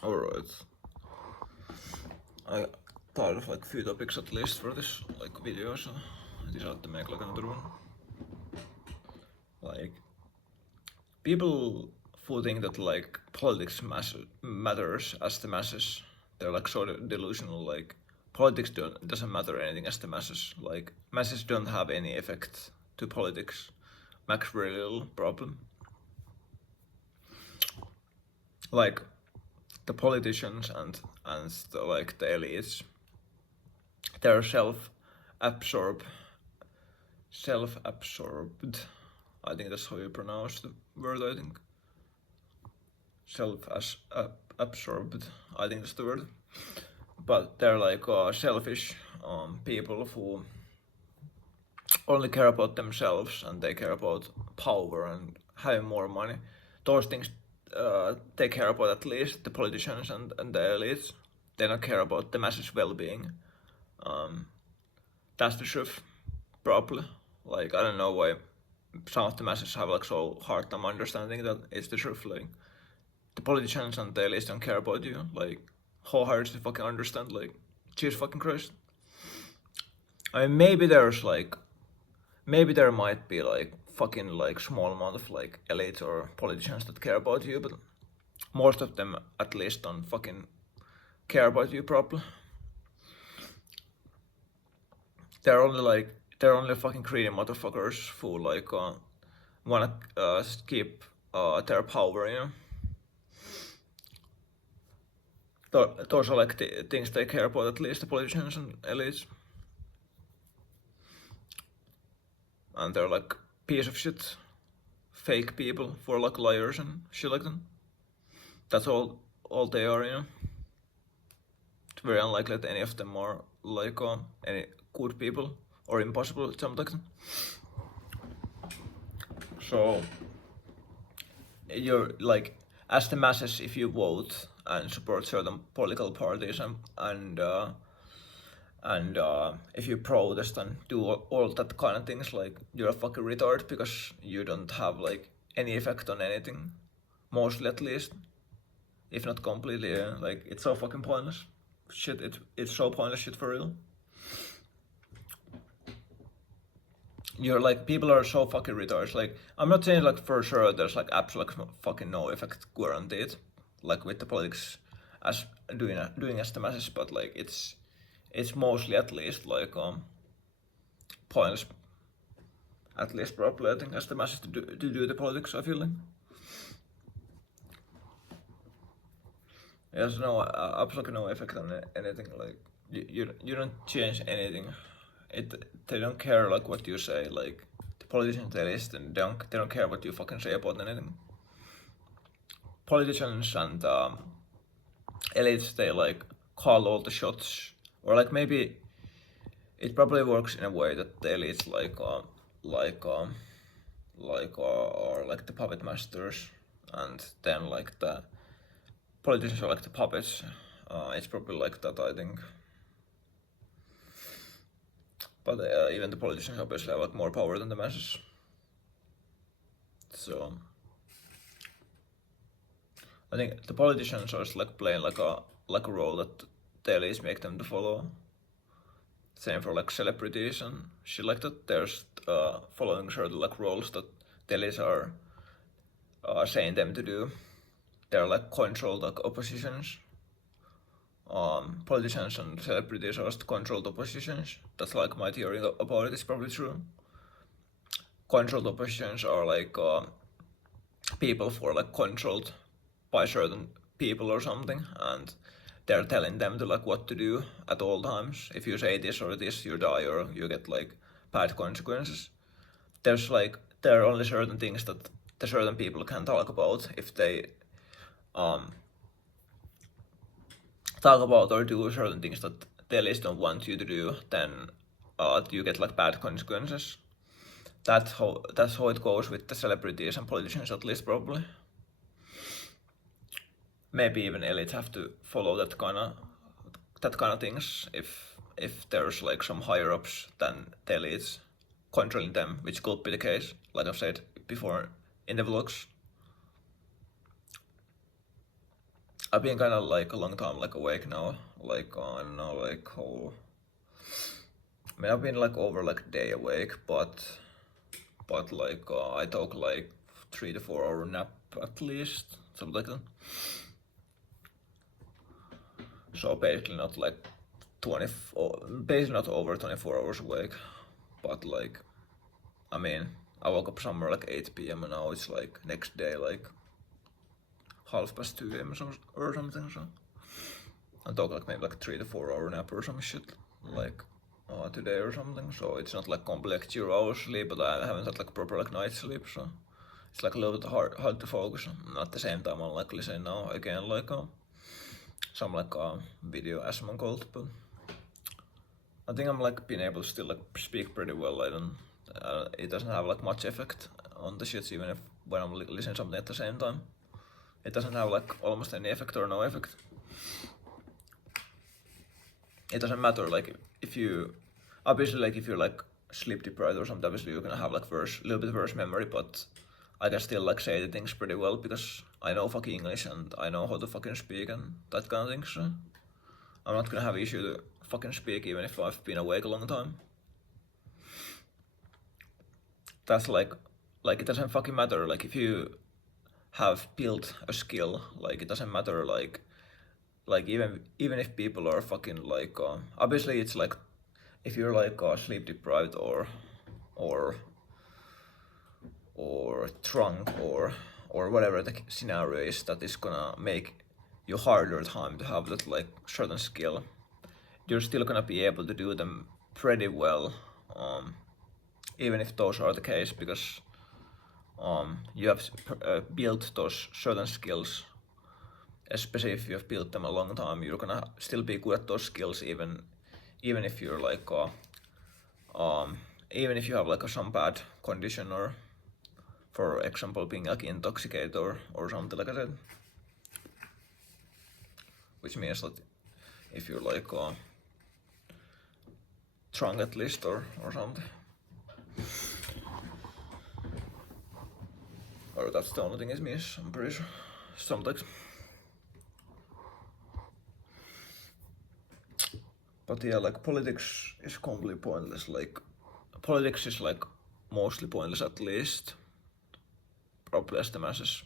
Alright. I thought of like few topics at least for this like video, so I decided to make like another one. Like people who think that like politics matters as the masses, they're like sort of delusional. Like politics doesn't matter anything as the masses. Like masses don't have any effect to politics. Max very little problem. Like the politicians and the, like the elites, they're self-absorbed. Self-absorbed. I think that's how you pronounce the word. I think self-absorbed. I think that's the word. But they're like selfish people who only care about themselves and they care about power and having more money. Those things they care about, at least the politicians and the elites. They don't care about the masses' well-being. That's the truth, probably. Like I don't know why some of the masses have like so hard time understanding that it's the truth. Like the politicians and the elites don't care about you. Like how hard to fucking understand? Like Jesus fucking Christ. I mean, maybe there might be like fucking like small amount of like elites or politicians that care about you, but most of them at least don't fucking care about you properly. They're only fucking greedy motherfuckers who like wanna keep their power, you know. Those are like the things they care about, at least the politicians and elites, and they're like piece of shit, fake people for like liars and shit like that. That's all they are, you know. It's very unlikely that any of them are like any good people or impossible, something like that. So you're like, as the masses, if you vote and support certain political parties and if you protest and do all that kind of things, like you're a fucking retard because you don't have like any effect on anything, mostly at least, if not completely. Yeah. Like it's so fucking pointless. Shit, it's so pointless shit for real. You're like, people are so fucking retards. Like I'm not saying like for sure there's like absolute fucking no effect guaranteed, like with the politics as doing as the masses, but like it's mostly at least like pointless, at least probably I think as the masses to do the politics. I feel like there's no absolutely no effect on anything. Like you don't change anything. They don't care like what you say. Like the politicians they listen. They don't care what you fucking say about anything. Politicians and elites they like call all the shots, or like maybe it probably works in a way that the elites like or like the puppet masters, and then like the politicians are like the puppets. It's probably like that, I think. But even the politicians obviously have like more power than the masses. So I think the politicians are just like playing like a role that the elites make them to follow. Same for like celebrities and shit like that. There's following certain like roles that the elites are saying them to do. They're like controlled like oppositions. Politicians and celebrities are just controlled oppositions. That's like my theory about it. It's probably true. Controlled oppositions are like people who are like controlled by certain people or something, and they're telling them to like what to do at all times. If you say this or this, you die or you get like bad consequences. There are only certain things that the certain people can talk about. If they um talk about or do certain things that they at least don't want you to do, then you get like bad consequences. That's how it goes with the celebrities and politicians, at least probably. Maybe even elites have to follow that kind of things if there's like some higher ups than the elites controlling them, which could be the case, like I've said before in the vlogs. I've been kind of like a long time like awake now, like I don't know, like how. I mean, I've been like over like a day awake, but like I took like 3 to 4 hour nap at least, something like that. So basically not like 20, basically not over 24 hours awake, but like, I mean, I woke up somewhere like 8 p.m. and now it's like next day like 2:30 a.m. or something. So I took like maybe like 3 to 4 hour nap or some shit like today or something. So it's not like complete like 0 hours sleep, but I haven't had like proper like night sleep. So it's like a little bit hard to focus. And at the same time, I'm like listening now again like some like video as I'm called, but I think I'm like being able to still like speak pretty well. I don't. It doesn't have like much effect on the shits even if when I'm listening something at the same time. It doesn't have like almost any effect or no effect. It doesn't matter like if you obviously like if you're like sleep deprived or something, obviously you're gonna have like little bit worse memory, but I can still like say the things pretty well because I know fucking English and I know how to fucking speak and that kind of thing. So I'm not gonna have issue to fucking speak even if I've been awake a long time. That's like it doesn't fucking matter like if you have built a skill, like it doesn't matter like even if people are fucking like obviously it's like if you're like sleep deprived or drunk or whatever the scenario is that is gonna make you harder time to have that like certain skill, you're still gonna be able to do them pretty well, even if those are the case because you have built those certain skills. Especially if you have built them a long time, you're gonna still be good at those skills even if you're like even if you have like some bad condition or for example being like intoxicated or something like that, which means that if you're like drunk at least or something, or that's the only thing it means, I'm pretty sure sometimes. But yeah, like politics is completely pointless. Like politics is like mostly pointless at least. Probably as the masses.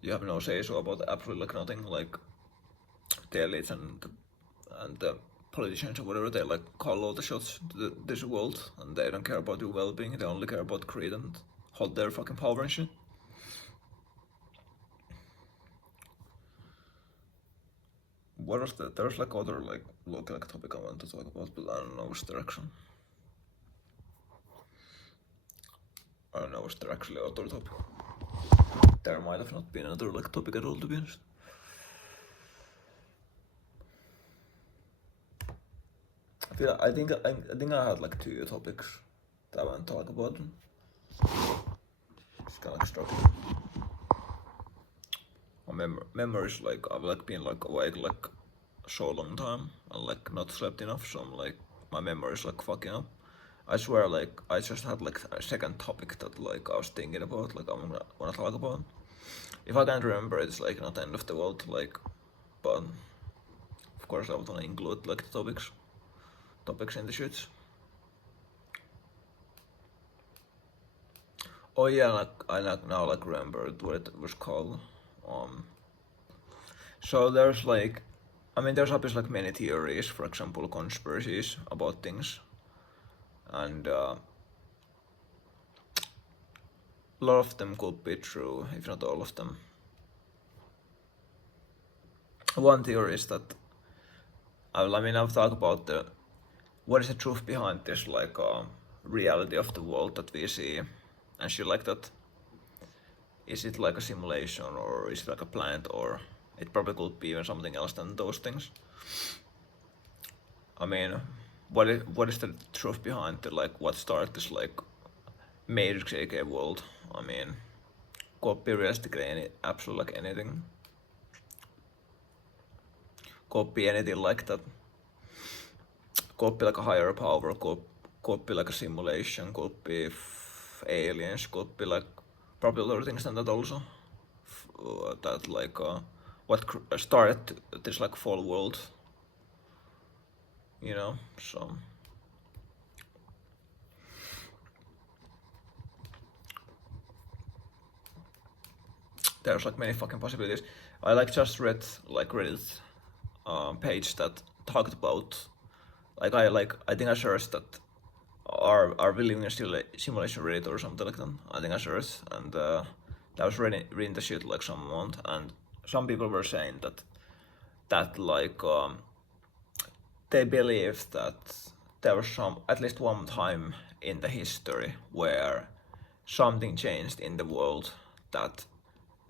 You have no say so about absolutely like nothing. Like the elites and the politicians or whatever, they like call all the shots to this world and they don't care about your well-being. They only care about greed and hold their fucking power and shit. What was that? There's like other like local like, topic I want to talk about, but I don't know which direction. I don't know which there actually other topic. There might have not been another like topic at all, to be honest. I think I had like 2 topics that I want to talk about. Just kind of like structure. My memories like I've like been like awake like so long time and like not slept enough, so I'm like my memory is like fucking up. I swear like I just had like a second topic that like I was thinking about like I'm gonna wanna talk about. If I can't remember it's like not the end of the world like, but of course I would wanna include like the topics in the shoots. Oh yeah, like I now like remembered what it was called. So there's like, I mean there's obviously like many theories, for example conspiracies about things, and a lot of them could be true, if not all of them. One theory is that I mean I've talked about the what is the truth behind this like reality of the world that we see and shit like that. Is it like a simulation or is it like a planet or it probably could be even something else than those things. I mean, what is the truth behind the like what started this like Matrix AK world? I mean, could be realistically absolutely like anything. Could be anything like that. Could be like a higher power. Could be like a simulation. Could be aliens. Could be like probably other things than that also. that like what started this like fall world, you know. So there's like many fucking possibilities. I like just read like Reddit page that talked about I think I searched that are we living in a simulation Reddit or something like that. I think I searched and I was reading the shit like some month, and some people were saying that like they believe that there was some at least one time in the history where something changed in the world, that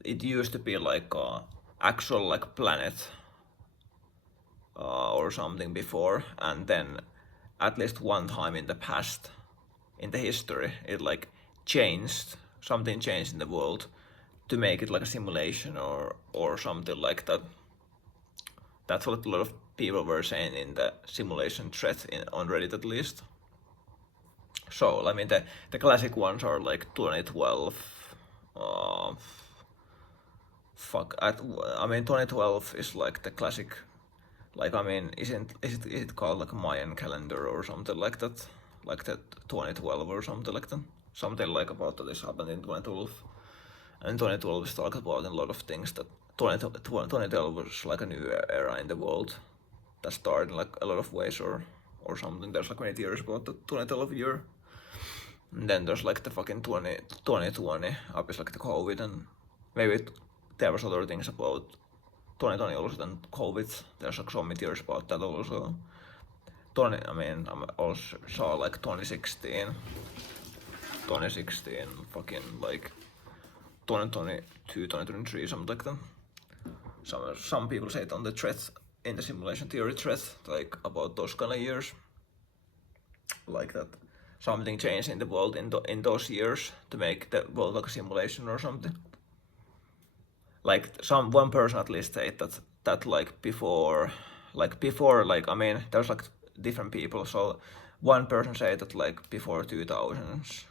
it used to be like a actual like planet or something before, and then at least one time in the past in the history it like changed, something changed in the world to make it like a simulation or something like that. That's what a lot of people were saying in the simulation thread on Reddit at least. So I mean the classic ones are like 2012. Uh, I mean 2012 is like the classic. Like I mean, is it called like a Mayan calendar or something like that? Like that 2012 or something like that. Something like about that is happened in 2012. And 2012 is talked about in a lot of things, that 2012 was like a new era in the world that started in like a lot of ways or something. There's like many theories about the 2012 year. And then there's like the fucking 2020, obviously like the COVID, and maybe there was other things about 2020 also than COVID. There's like so many theories about that also. I mean, I also saw like 2016, fucking like 2022, 2023, something like that. Some people say it on the thread, in the simulation theory thread, like about those kind of years, like that something changed in the world in those years to make the world like a simulation or something. Like one person at least said that like before like I mean there's like different people. So one person said that like before 2000s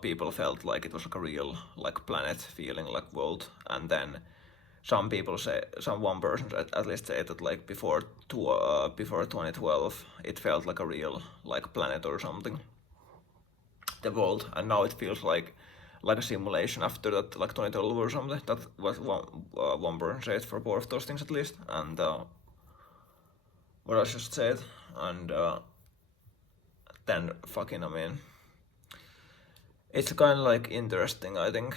people felt like it was like a real like planet feeling like world, and then one person at least said that like before 2012 it felt like a real like planet or something, the world, and now it feels like a simulation after that, like 2012 or something. That was one person said for both of those things at least. And what I just said, and then fucking I mean, it's kind of like interesting. I think.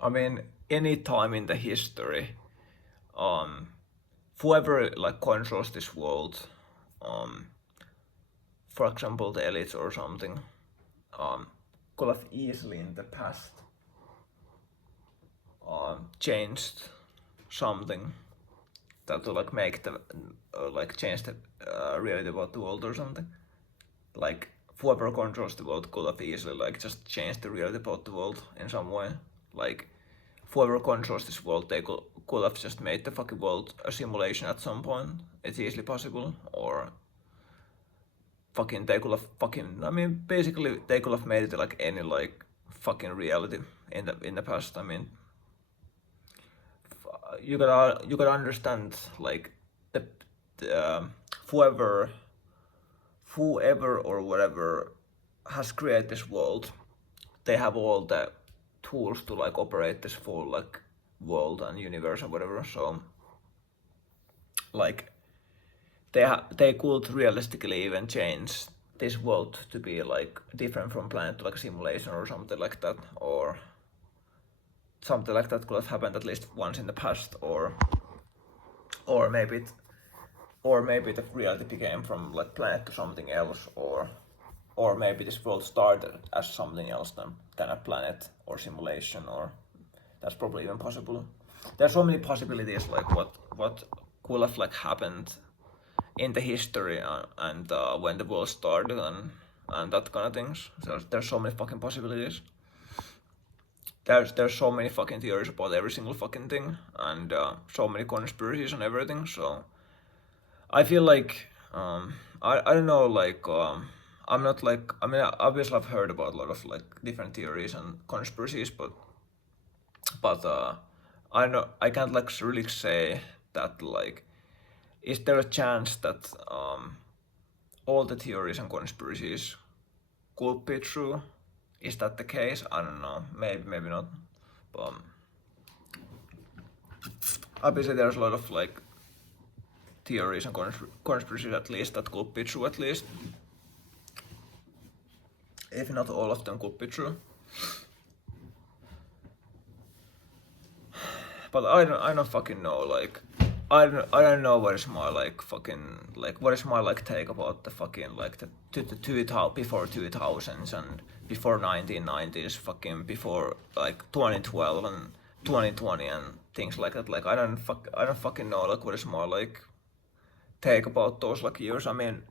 I mean, any time in the history, whoever like controls this world, for example the elites or something, could have easily in the past changed something that would like make the like change the reality about the world or something. Like whoever controls the world could have easily like just changed the reality about the world in some way. Like whoever controls this world, they could have just made the fucking world a simulation at some point. It's easily possible. Or fucking they could have fucking, I mean basically they could have made it like any like fucking reality in the past. I mean you gotta understand like the whoever or whatever has created this world, they have all the tools to like operate this full like world and universe and whatever. So like they could realistically even change this world to be like different from planet to like a simulation or something like that, or something like that could have happened at least once in the past, or maybe the reality became from like planet to something else, or maybe this world started as something else than a planet or simulation, or that's probably even possible. There's so many possibilities like what could have like happened in the history and when the world started and that kind of things. There's so many fucking possibilities. There's so many fucking theories about every single fucking thing, and so many conspiracies and everything. So I feel like I don't know, like I'm not like, I mean obviously I've heard about a lot of like different theories and conspiracies, but but I can't like really say that like, is there a chance that all the theories and conspiracies could be true? Is that the case? I don't know. Maybe not. But obviously there's a lot of like theories and conspiracies at least that could be true at least. If not all of them could be true. But I don't fucking know, like I don't know what is my like fucking like what is my like take about the fucking like the 2000 before 2000s and before 1990s, fucking before like 2012 and 2020 and things like that. Like I don't fucking know like what is my like take about those like years. I mean,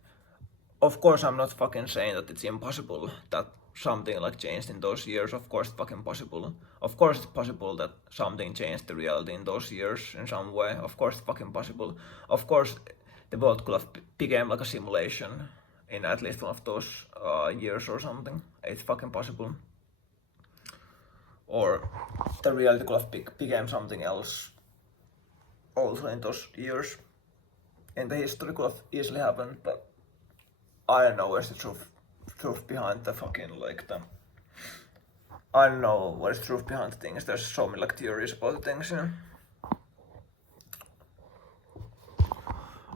of course I'm not fucking saying that it's impossible that something like changed in those years. Of course it's fucking possible. Of course it's possible that something changed the reality in those years in some way. Of course it's fucking possible. Of course the world could have became like a simulation in at least one of those years or something. It's fucking possible. Or the reality could have became something else also in those years. In the history could have easily happened, but I don't know where's the truth behind the fucking like the I don't know what is the truth behind the things. There's so many like theories about the things, you know.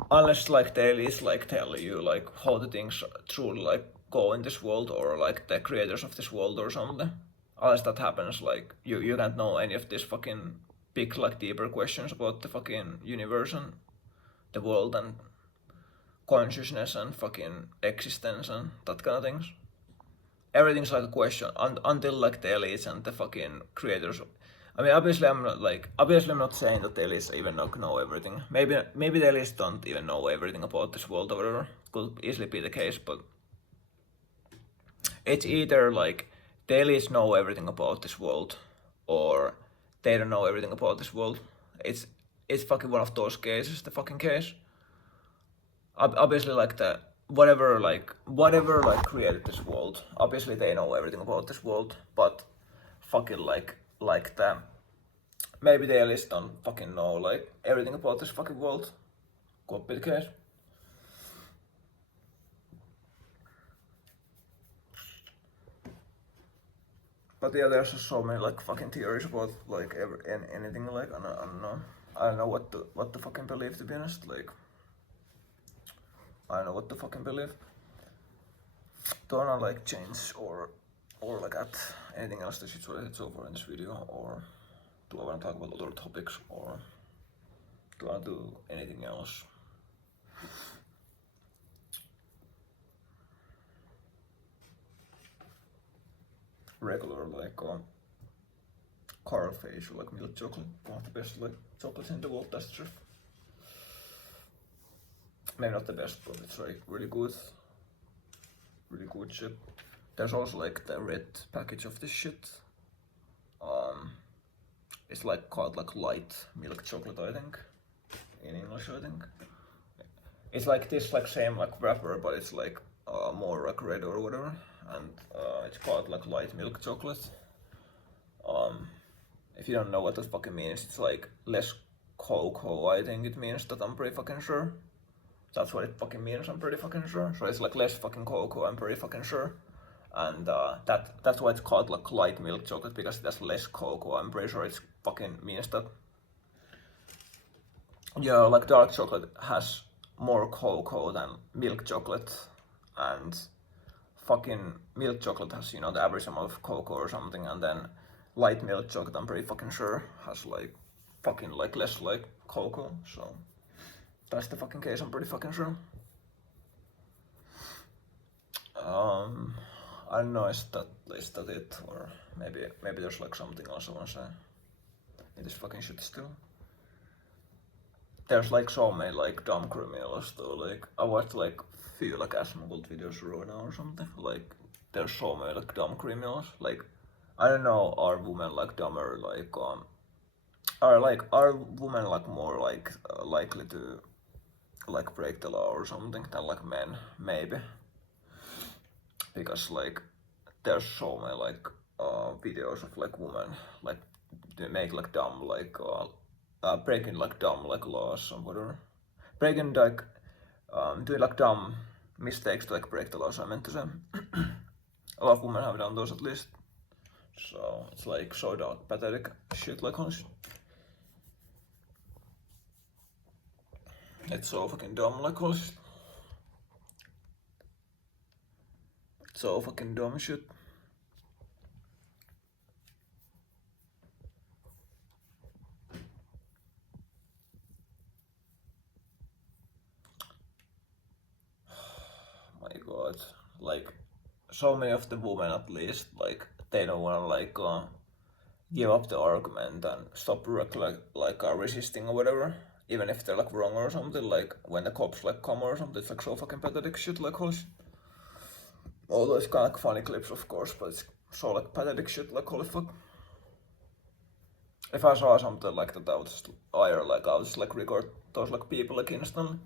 Unless like they at least like tell you like how the things truly like go in this world, or like the creators of this world or something. Unless that happens, like you can't know any of these fucking big like deeper questions about the fucking universe and the world and consciousness and fucking existence and that kind of things. Everything's like a question until like the elites and the fucking creators. I mean, obviously I'm not saying that the elites even know everything. Maybe the elites don't even know everything about this world or whatever. Could easily be the case, but it's either like the elites know everything about this world, or they don't know everything about this world. It's fucking one of those cases. The fucking case. Obviously like the whatever like created this world, obviously they know everything about this world, but fucking like the maybe they at least don't fucking know like everything about this fucking world. Could be the case. But yeah, there's just so many like fucking theories about like anything. Like I don't know what to fucking believe, to be honest. Like I don't know what to fucking believe. Do I not like change or like at anything else that you said so far in this video, or do I want to talk about other topics, or do I want to do anything else? Regular like Carl Face or like milk chocolate, one of the best like chocolates in the world. That's true. Maybe not the best, but it's like really good shit. There's also like the red package of this shit. It's like called like light milk chocolate, I think, in English. I think it's like this like same like wrapper, but it's like more like red or whatever, and it's called like light milk chocolate. If you don't know what that fucking means, it's like less cocoa. I think it means that. I'm pretty fucking sure. That's what it fucking means. I'm pretty fucking sure. So it's like less fucking cocoa. I'm pretty fucking sure. And that's why it's called like light milk chocolate, because there's less cocoa. I'm pretty sure it fucking means that. Yeah, like dark chocolate has more cocoa than milk chocolate, and fucking milk chocolate has, you know, the average amount of cocoa or something, and then light milk chocolate, I'm pretty fucking sure, has like fucking like less like cocoa. So that's the fucking case. I'm pretty fucking sure. I don't know, is that it, or maybe there's like something else I wanna say in this fucking shit still. There's like so many like dumb criminals though. Like I watched like few like Asmongold videos right now or something. Like there's so many like dumb criminals. Like I don't know, are women like dumber? Like are women like more like likely to like break the law or something than like men? Maybe, because like there's so many like videos of like women like they make like dumb like breaking like dumb like laws or whatever. Breaking like doing like dumb mistakes to like break the laws. I meant to say. A lot of women have done those at least. So it's like so dark, pathetic shit like honestly. It's so fucking dumb like honestly. It's so fucking dumb shit. My god. Like so many of the women at least like they don't wanna like give up the argument and stop resisting or whatever. Even if they're like wrong or something, like when the cops like come or something, it's like so fucking pathetic shit like holy shit. Although it's kinda like funny clips of course, but it's so like pathetic shit like holy fuck. If I saw something like that, I would just like record those like people like instantly.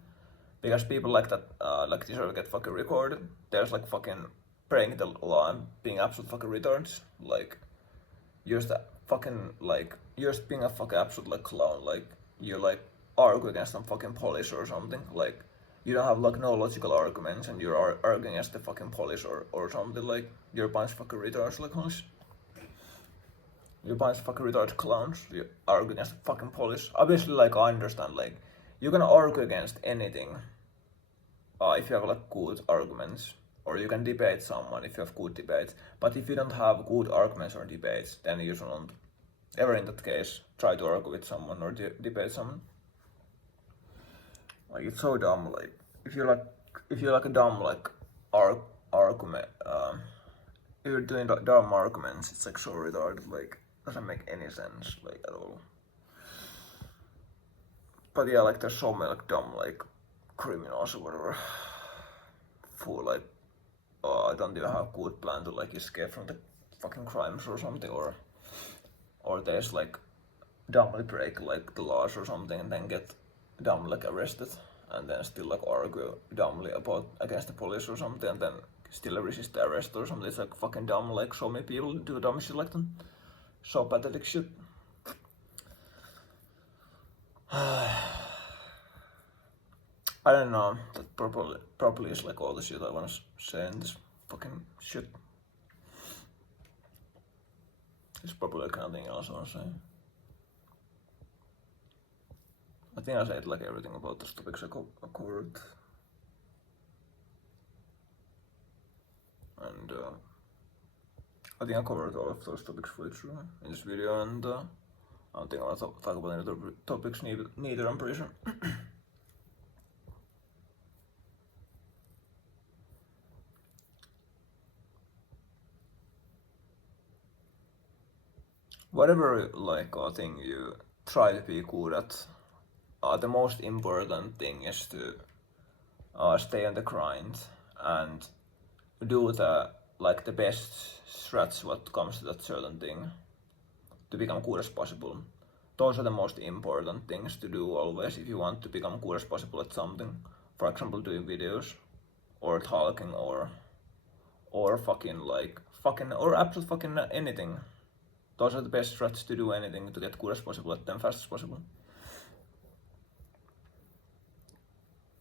Because people like that like deserve to get fucking recorded. There's like fucking breaking the law and being absolute fucking retards. Like you're just fucking like you're just being a fucking absolute like clown. Like you like argue against some fucking police or something. Like you don't have like no logical arguments and you're arguing against the fucking police or something. Like you're a bunch of fucking retards like honest. You're a bunch of fucking retarded clowns. You argue against the fucking police. Obviously like I understand like you can argue against anything if you have like good arguments, or you can debate someone if you have good debates. But if you don't have good arguments or debates, then you shouldn't ever in that case try to argue with someone or debate someone. Like it's so dumb. Like if you're like a dumb like argument, if you're doing dumb arguments, it's like so retarded. Like doesn't make any sense like at all. But yeah, like there's so many like dumb like criminals or whatever who like don't even have good plan to like escape from the fucking crimes or something, or there's like dumbly break like the laws or something and then get dumbly like arrested and then still like argue dumbly about against the police or something and then still resist the arrest or something. It's like fucking dumb. Like so many people do dumb shit like that. So pathetic shit. I don't know that properly is like all the shit I wanna say in this fucking shit. There's probably like nothing else I wanna say. I think I said like everything about the topics I covered. And I think I covered all of those topics fully through in this video, and I don't think I wanna talk about any other topics neither, I'm pretty sure. Whatever like thing you try to be good at, the most important thing is to stay on the grind and do the best strats what comes to that certain thing to become good as possible. Those are the most important things to do always if you want to become good as possible at something. For example, doing videos or talking or fucking or absolute fucking anything. Those are the best strats to do anything to get good as possible at them fast as possible.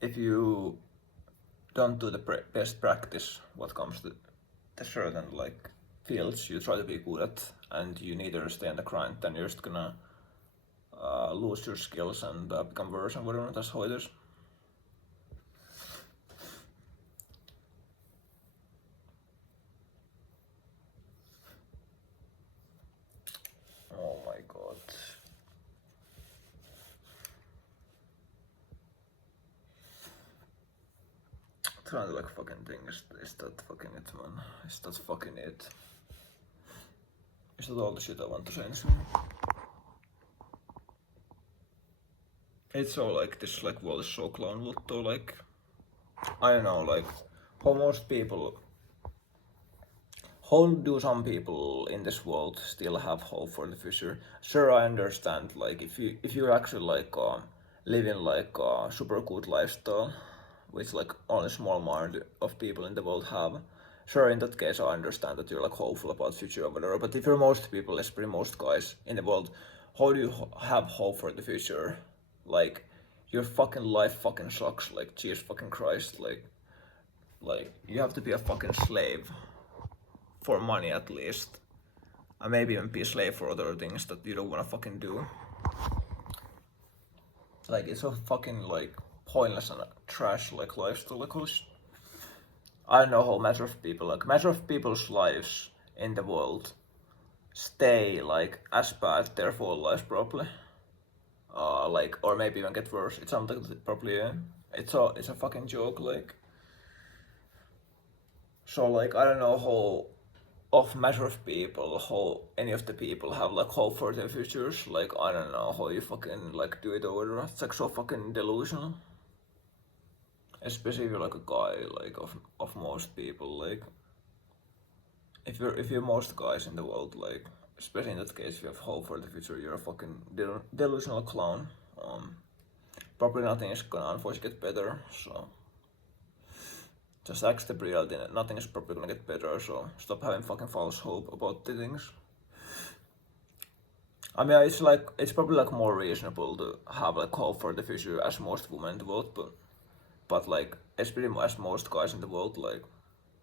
If you don't do the best practice what comes to the certain like fields you try to be good at and you neither stay on the grind, then you're just gonna lose your skills and become worse and whatever. That's how it is. Oh my god. Trying to like fucking thing is that fucking it, man? Is that fucking it? Is that all the shit I want to say? It's so like this like world is so clown though, like I don't know like how do some people in this world still have hope for the future? Sure, I understand like if you're actually like living like a super good lifestyle which like only small amount of people in the world have. sure, in that case, I understand that you're like hopeful about future or whatever. But if you're most people, especially most guys in the world, how do you have hope for the future? Like, your fucking life fucking sucks. Like, Jesus fucking Christ. Like you have to be a fucking slave for money at least, and maybe even be a slave for other things that you don't wanna fucking do. Like, it's so fucking like pointless and trash like lifestyle. Like, I don't know how matter of people's lives in the world stay like as bad their full lives probably. Like, or maybe even get worse. It's something that probably it's a fucking joke. Like, so like I don't know how of matter of people, how any of the people have like hope for their futures. Like, I don't know how you fucking like do it or whatever. It's like so fucking delusional. Especially if you're like a guy, like of most people, like if you're most guys in the world, like especially in that case, if you have hope for the future, you're a fucking delusional clown. Probably nothing is gonna unfortunately get better, so just accept the reality that nothing is probably gonna get better, so stop having fucking false hope about the things. I mean, it's probably like more reasonable to have like hope for the future as most women in the world, but like especially as most guys in the world, like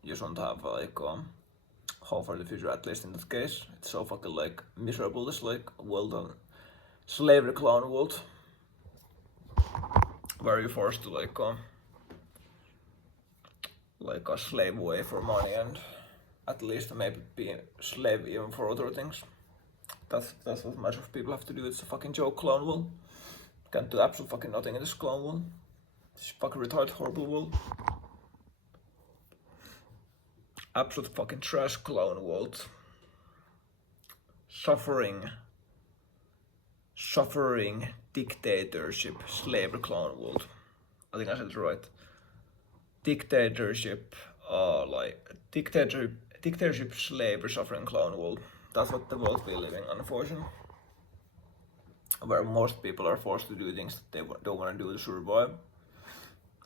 you shouldn't have like hope for the future, at least in that case. It's so fucking like miserable, this like world and slavery clown world where you're forced to like a slave away for money and at least maybe be a slave even for other things. That's what much of people have to do. It's a fucking joke clown world. Can't do absolutely fucking nothing in this clown world. This fucking retarded horrible world. Absolute fucking trash clown world. Suffering dictatorship slavery clown world. I think I said it right. Dictatorship, dictatorship slavery suffering clown world. That's what the world we live in, unfortunately. Where most people are forced to do things that they don't want to do to survive.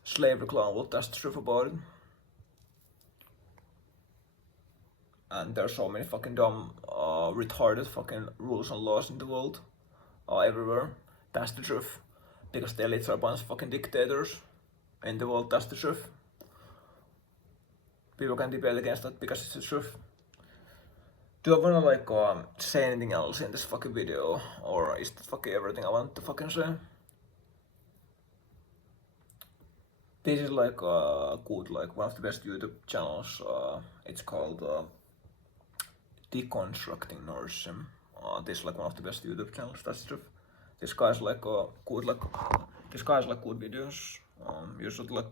Slavery clown world, that's the truth about it. And there's so many fucking dumb, retarded fucking rules and laws in the world, everywhere. That's the truth. Because the elites are a bunch of fucking dictators in the world, that's the truth. People can debate against that because it's the truth. Do I wanna like say anything else in this fucking video, or is that fucking everything I want to fucking say? This is like good, like one of the best YouTube channels. It's called Deconstructing Nerdism. This is like one of the best YouTube channels. That's the truth. This guy's like good, like this guy's like good videos. You should like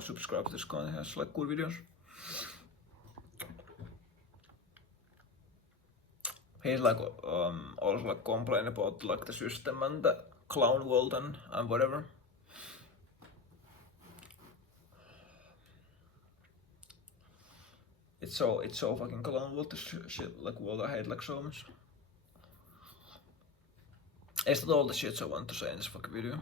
subscribe to this guy. He has like good videos. He's like also like complaining about like the system and the clown world and whatever. It's so fucking clown world, this shit, like world I hate like so much. Is that all the shit I want to say in this fucking video?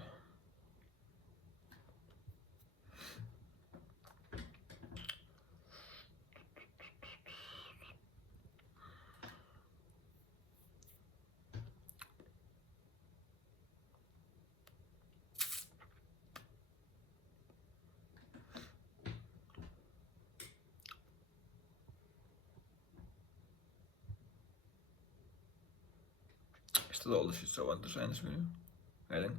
Is that all the shit I want to say in this video? I think.